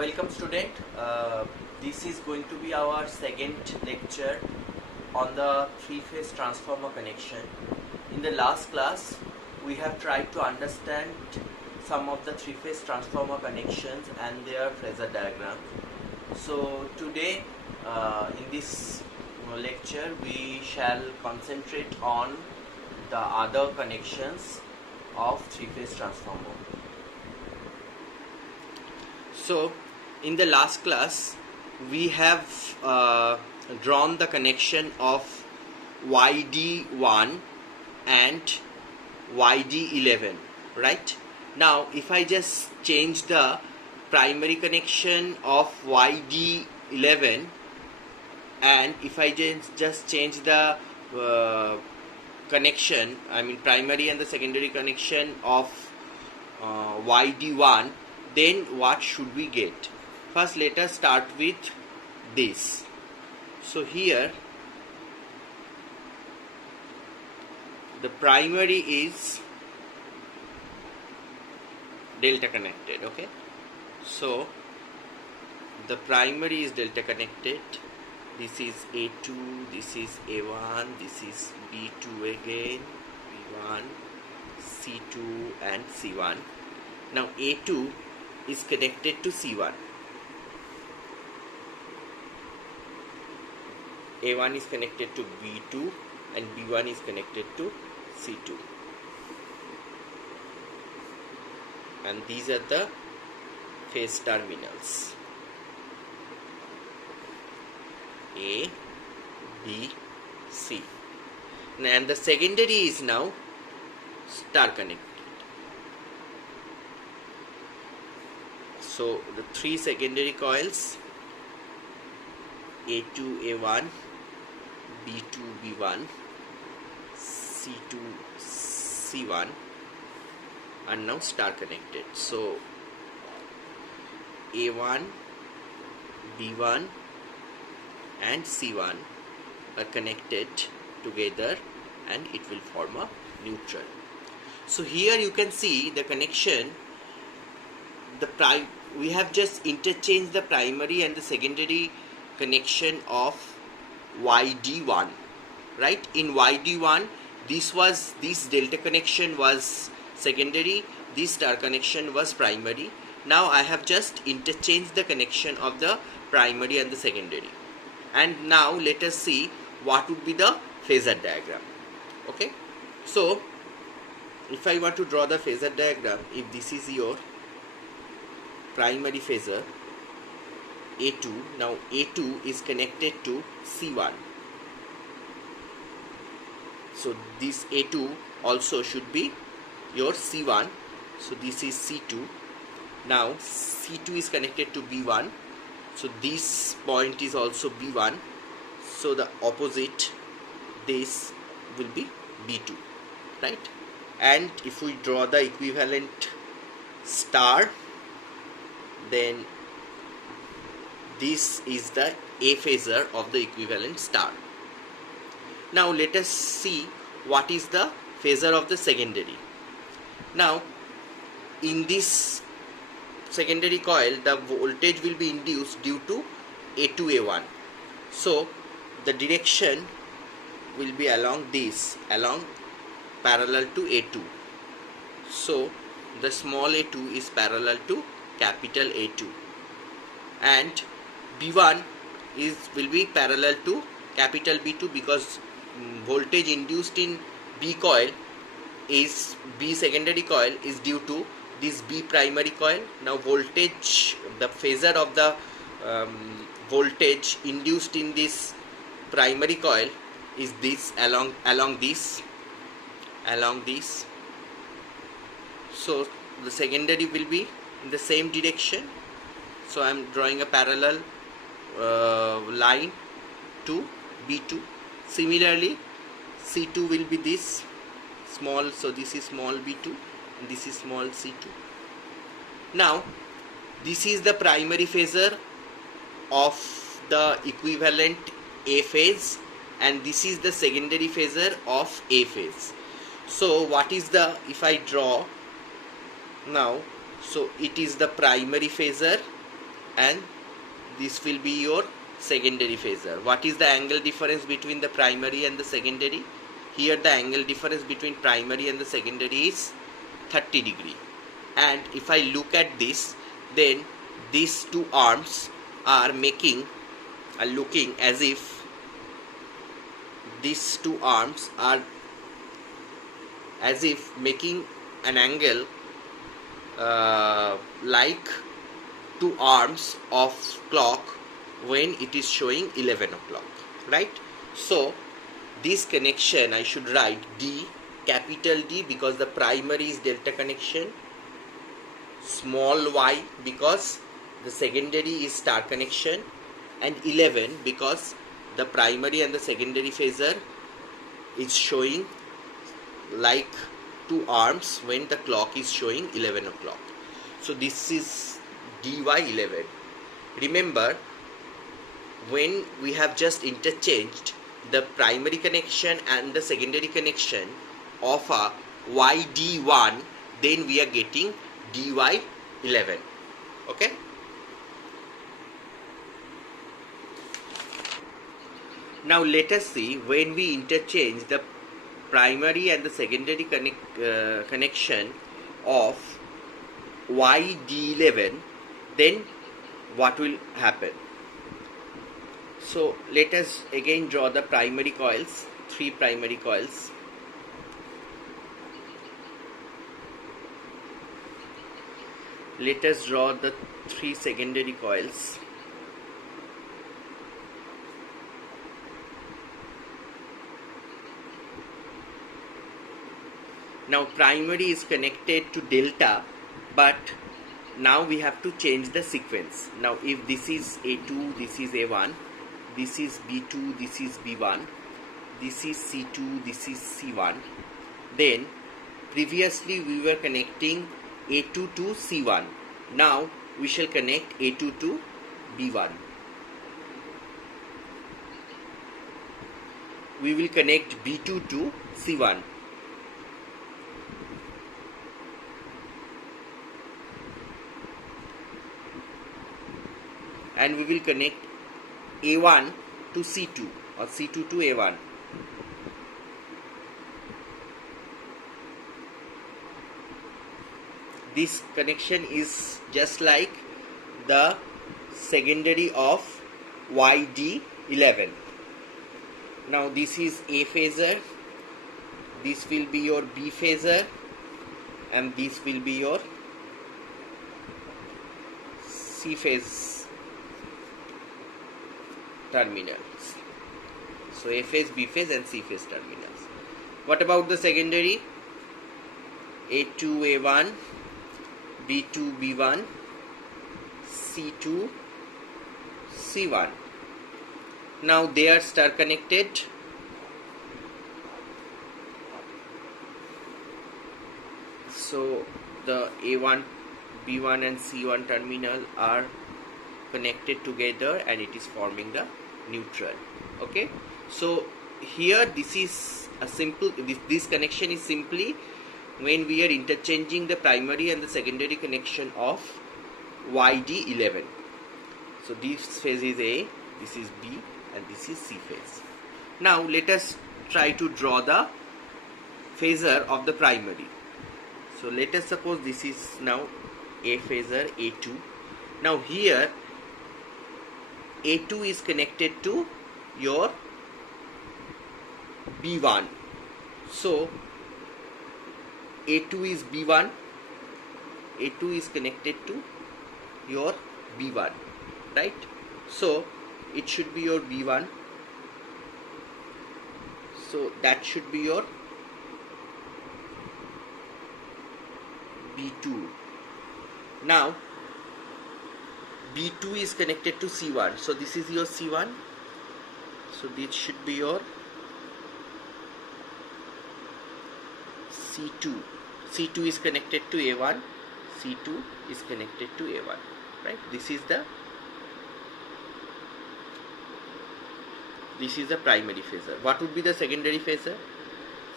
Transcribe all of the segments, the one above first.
Welcome student. This is going to be our second lecture on the three-phase transformer connection. In the last class we have tried to understand some of the three-phase transformer connections and their phasor diagram. So today in this lecture we shall concentrate on the other connections of three-phase transformer. So in the last class we have drawn the connection of YD1 and YD11, right? Now if I just change the primary connection of YD11 and if I just change the connection, primary and the secondary connection of YD1, then what should we get? First let us start with this. So here the primary is delta connected, okay? So the primary is delta connected. This is A2, this is A1, this is B2 again, B1, C2 and C1. Now A2 is connected to C1, A1 is connected to B2 and B1 is connected to C2, and these are the phase terminals A, B, C, and the secondary is now star connected. So the three secondary coils A2, A1, B2, B1, C2, C1 are now star connected. So A1, B1 and C1 are connected together and it will form a neutral. So here you can see the connection. We have just interchanged the primary and the secondary connection of YD1, right? In YD1 this delta connection was secondary, this star connection was primary. Now I have just interchanged the connection of the primary and the secondary, and now let us see what would be the phasor diagram. Okay, so if I want to draw the phasor diagram, if this is your primary phasor A2, now A2 is connected to C1, so this A2 also should be your C1, so this is C2. Now C2 is connected to B1, so this point is also B1, so the opposite this will be B2, right? And if we draw the equivalent star, then this is the A phasor of the equivalent star. Now let us see what is the phasor of the secondary. Now in this secondary coil the voltage will be induced due to A2, A1. So the direction will be along parallel to A2. So the small A2 is parallel to capital A2, and B1 will be parallel to capital B2 because voltage induced in B secondary coil is due to this B primary coil. Now voltage, the phasor of the voltage induced in this primary coil is this along this. So the secondary will be in the same direction, so I am drawing a parallel line to B2. Similarly C2 will be this small, so this is small B2 and this is small C2. Now this is the primary phasor of the equivalent A phase and this is the secondary phasor of A phase. So what is the, if I draw now, so it is the primary phasor and this will be your secondary phasor. What is the angle difference between the primary and the secondary? Here the angle difference between primary and the secondary is 30 degree. And if I look at this, then these two arms are looking as if these two arms are as if making an angle like two arms of clock when it is showing 11 o'clock, right? So this connection I should write D, capital D, because the primary is delta connection, small y because the secondary is star connection, and 11 because the primary and the secondary phasor is showing like two arms when the clock is showing 11 o'clock. So this is dy11. Remember, when we have just interchanged the primary connection and the secondary connection of a yd1, then we are getting dy11. Okay. Now let us see when we interchange the primary and the secondary connection of yd11, then what will happen. So let us again draw the primary coils, 3 primary coils. Let us draw the 3 secondary coils. Now primary is connected to delta, but now we have to change the sequence. Now if this is A2, this is A1, this is B2, this is B1, this is C2, this is C1, then previously we were connecting A2 to C1. Now we shall connect A2 to B1. We will connect B2 to C1. And we will connect A1 to C2 or C2 to A1. This connection is just like the secondary of YD11. Now this is A phasor, this will be your B phasor, and this will be your C phase terminals. So A phase, B phase and C phase terminals. What about the secondary? A2, A1, B2, B1, C2, C1. Now they are star connected. So the A1, B1 and C1 terminal are connected together and it is forming the neutral. Okay, so here this is a simple, this connection is simply when we are interchanging the primary and the secondary connection of YD11. So this phase is A, this is B and this is C phase. Now let us try to draw the phasor of the primary. So let us suppose this is now A phasor, A2. Now here A2 is connected to your B1. So A2 is B1, A2 is connected to your B1, right? So it should be your B1. So that should be your B2. Now B2 is connected to C1. So this is your C1. So this should be your C2. C2 is connected to A1. C2 is connected to A1. Right? This is the primary phasor. What would be the secondary phasor?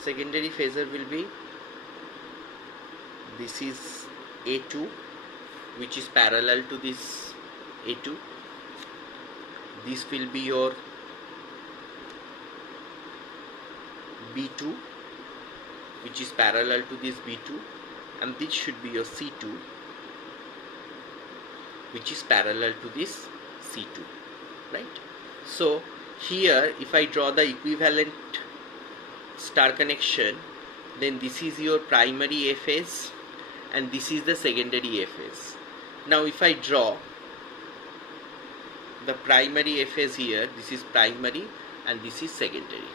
Secondary phasor will be, this is A2, which is parallel to this A2, this will be your B2, which is parallel to this B2, and this should be your C2, which is parallel to this C2, right? So here if I draw the equivalent star connection, then this is your primary A phase and this is the secondary A phase. Now if I draw the primary A phase here, this is primary and this is secondary.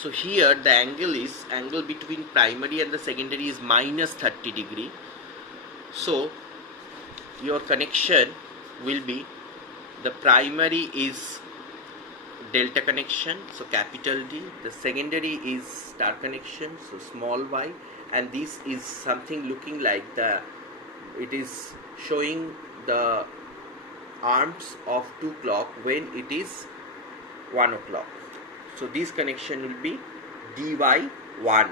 So here the angle between primary and the secondary is minus 30 degree. So your connection will be, the primary is delta connection, so capital D, the secondary is star connection, so small y, and this is something looking like it is showing the arms of 2 clock when it is 1 o'clock. So this connection will be dy1.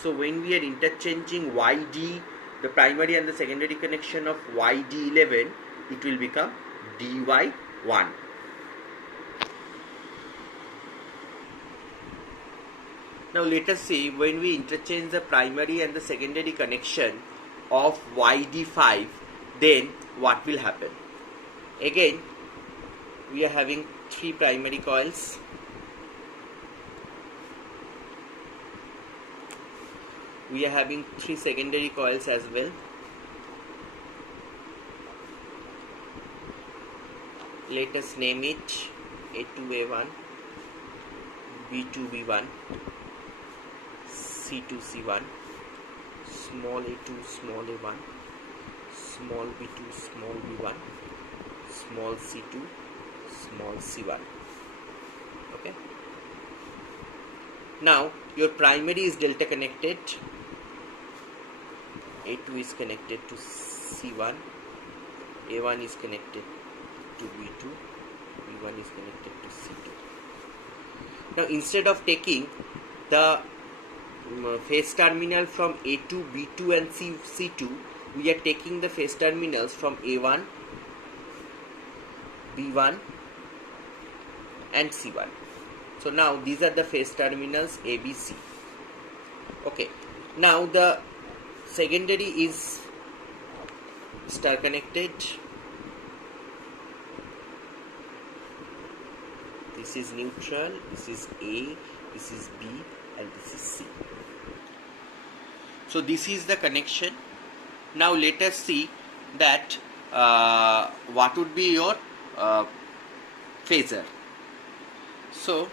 So when we are interchanging yd, the primary and the secondary connection of yd11, it will become dy1. Now let us see, when we interchange the primary and the secondary connection of yd5, then what will happen? Again, we are having 3 primary coils. We are having 3 secondary coils as well. Let us name it A2A1, B2B1, C2C1, small a2, small a1, small b2, small b1, small c2, small c1. Okay. Now your primary is delta connected. A2 is connected to C1, A1 is connected to B2, B1 is connected to C2. Now instead of taking the phase terminal from A2, B2 and C2, we are taking the phase terminals from A1, B1 and C1. So now these are the phase terminals A, B, C. Okay. Now the secondary is star connected. This is neutral, this is A, this is B and this is C. So this is the connection. Now let us see that what would be your phasor. So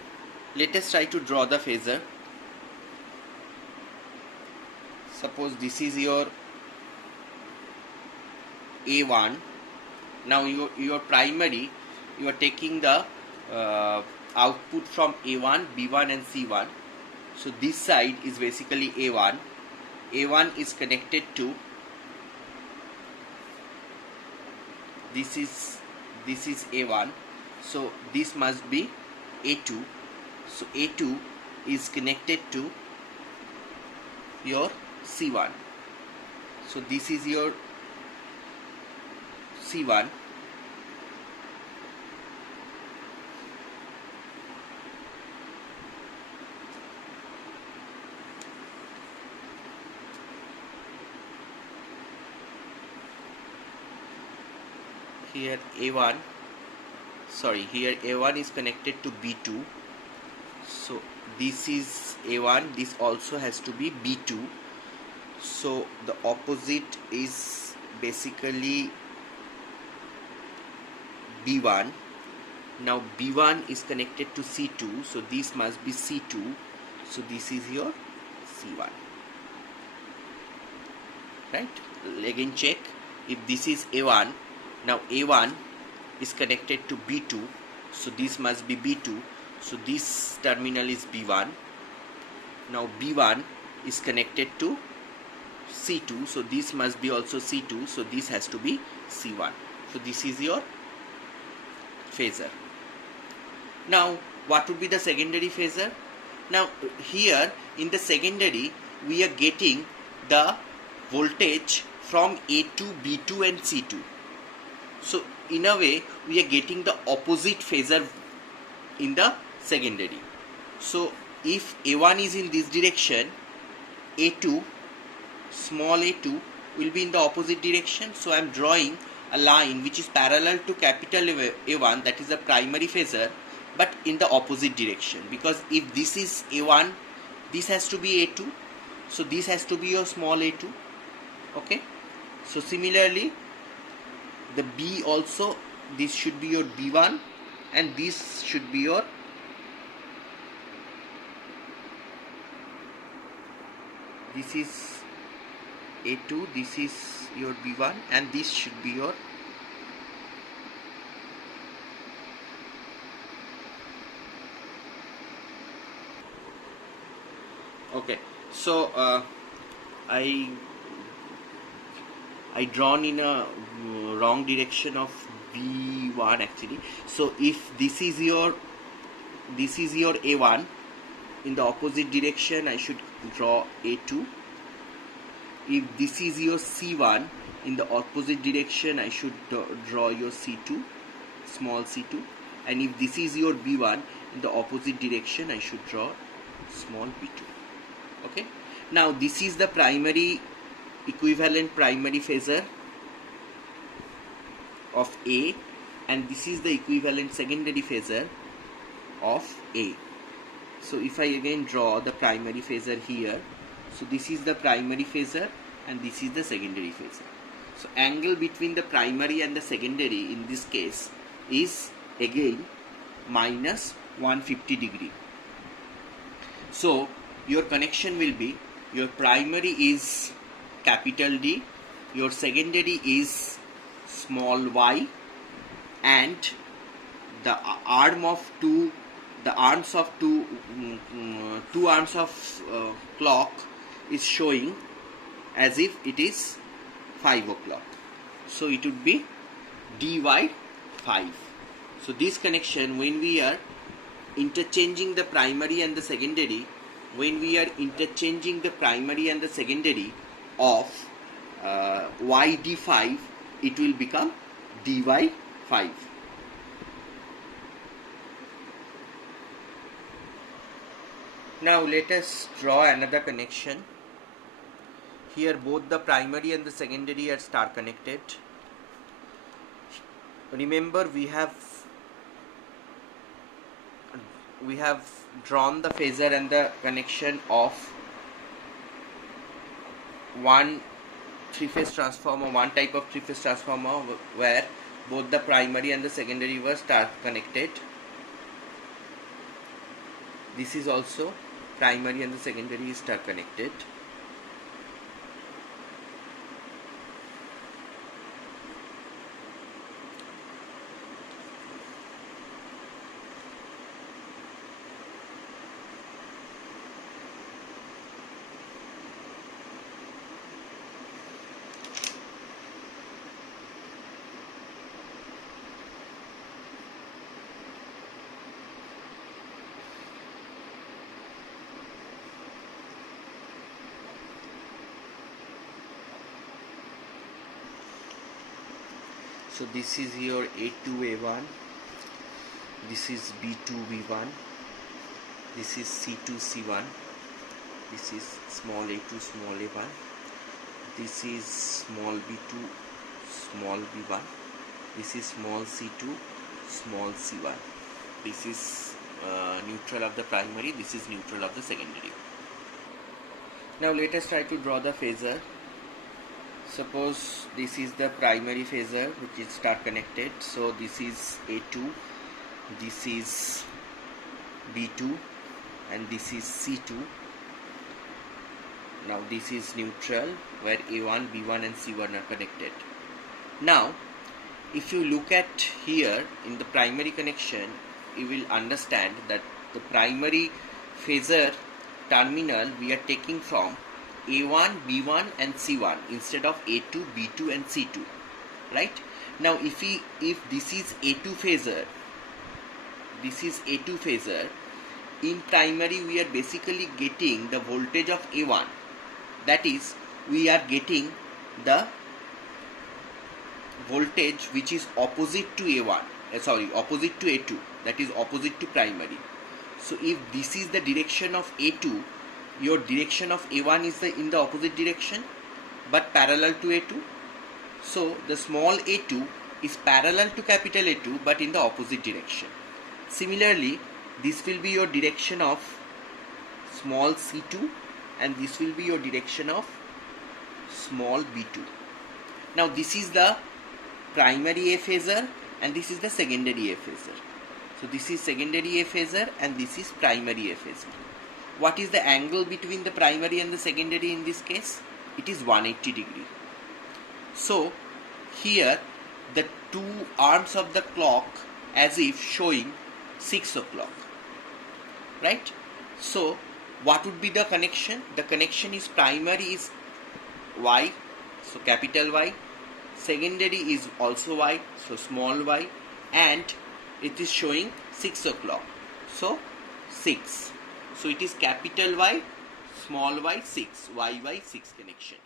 let us try to draw the phasor. Suppose this is your A1. Now your primary, you are taking the output from A1, B1 and C1. So this side is basically A1. A1 is connected to, this is A1. So this must be A2. So A2 is connected to your C1. So this is your C1. Here A1, here A1 is connected to B2. So this is A1, this also has to be B2. So the opposite is basically B1. Now B1 is connected to C2, so this must be C2. So this is your C1. Right? Again check. If this is A1, now A1 is connected to B2, so this must be B2. So this terminal is B1. Now B1 is connected to C2, so this must be also C2, so this has to be C1. So this is your phasor. Now what would be the secondary phasor? Now here in the secondary we are getting the voltage from A2, B2 and C2. So in a way we are getting the opposite phasor in the secondary. So if A1 is in this direction, A2, small a2 will be in the opposite direction. So I am drawing a line which is parallel to capital A1, that is the primary phasor, but in the opposite direction, because if this is A1, this has to be A2, so this has to be your small a2. Okay, so similarly the B also, this should be your B1 and this should be your this is A2, this is your B1 and this should be your okay. So I drawn in a wrong direction of B1 actually. So if this is your A1, in the opposite direction I should draw A2. If this is your C1, in the opposite direction I should draw your C2, small c2. And if this is your B1, in the opposite direction I should draw small b2. Okay, now this is the primary equivalent primary phasor of A, and this is the equivalent secondary phasor of A. So if I again draw the primary phasor here, so this is the primary phasor and this is the secondary phasor. So angle between the primary and the secondary in this case is again minus 150 degree. So your connection will be, your primary is capital D, your secondary is small y, and the arms of two arms of clock is showing as if it is 5 o'clock. So it would be dy 5. So this connection, when we are interchanging the primary and the secondary, of yd5, it will become dy5. Now let us draw another connection. Here both the primary and the secondary are star connected. Remember we have drawn the phasor and the connection of one three-phase transformer, one type of three-phase transformer where both the primary and the secondary were star connected. This is also primary and the secondary is star connected. So this is your A2 A1, this is B2 B1, this is C2 C1, this is small a2 small a1, this is small b2 small b1, this is small c2 small c1. This is neutral of the primary, this is neutral of the secondary. Now let us try to draw the phasor. Suppose this is the primary phasor which is star connected. So this is A2, this is B2 and this is C2. Now this is neutral where A1, B1 and C1 are connected. Now if you look at here in the primary connection, you will understand that the primary phasor terminal we are taking from A1, B1 and C1 instead of A2, B2 and C2, right? Now if this is A2 phasor, in primary we are basically getting the voltage of A1, that is we are getting the voltage which is opposite to A1, opposite to A2, that is opposite to primary. So if this is the direction of A2, your direction of A1 is in the opposite direction but parallel to A2. So the small a2 is parallel to capital A2 but in the opposite direction. Similarly, this will be your direction of small c2 and this will be your direction of small b2. Now this is the primary A phasor and this is the secondary A phasor. So this is secondary A phasor and this is primary A phasor. What is the angle between the primary and the secondary in this case? It is 180 degree. So here the two arms of the clock as if showing 6 o'clock, right? So what would be the connection? The connection is primary is Y, so capital Y, secondary is also Y, so small y, and it is showing 6 o'clock, so 6. So it is capital Y, small y, 6, YY 6 connection.